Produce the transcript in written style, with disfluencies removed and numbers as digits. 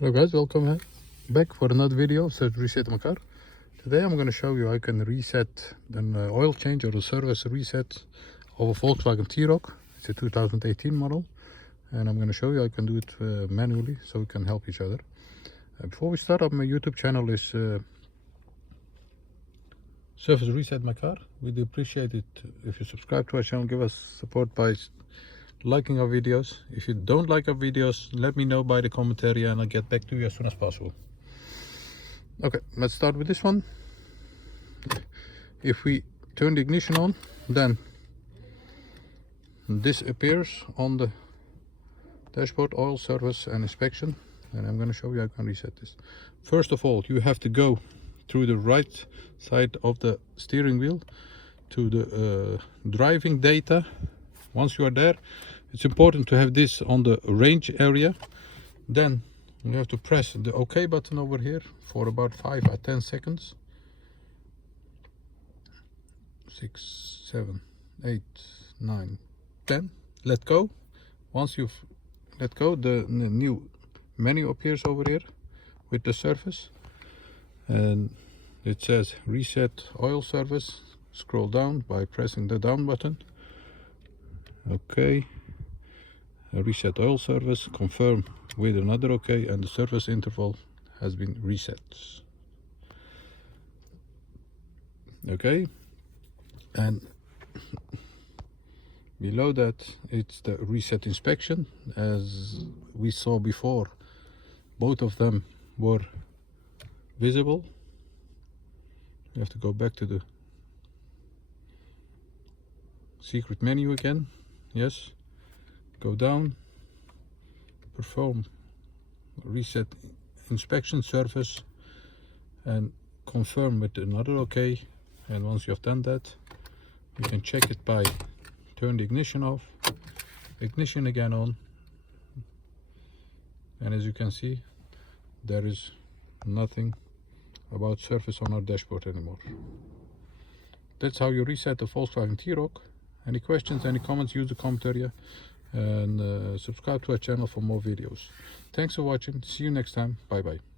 Hello guys, welcome back for another video of reset my car. Today I'm going to show you how I can reset an oil change or a service reset of a Volkswagen T Roc. It's a 2018 model, and I'm going to show you how I can do it manually so we can help each other. Before we start up, my YouTube channel is Service Reset My Car. We do appreciate it if you subscribe to our channel, give us support by liking our videos. If you don't like our videos, let me know by the commentary and I'll get back to you as soon as possible. Okay, let's start with this one. If we turn the ignition on, then this appears on the dashboard: oil service and inspection, and I'm going to show you how I can reset this. First of all, you have to go through the right side of the steering wheel to the driving data. Once you are there, it's important to have this on the range area. Then you have to press the OK button over here for about 5 or 10 seconds. 6, 7, 8, 9, 10. Let go. Once you've let go, the new menu appears over here with the service, and it says reset oil service. Scroll down by pressing the down button. OK, reset oil service, confirm with another OK, and the service interval has been reset. Okay, and below that it's the reset inspection. As we saw before, both of them were visible. You have to go back to the secret menu again. Yes, go down, perform reset inspection service, and confirm with another OK. And once you have done that, you can check it by turn the ignition off, ignition again on, and as you can see, there is nothing about service on our dashboard anymore. That's how you reset the Volkswagen T Roc. Any questions, any comments, use the comment area, and subscribe to our channel for more videos. Thanks for watching. See you next time. Bye bye.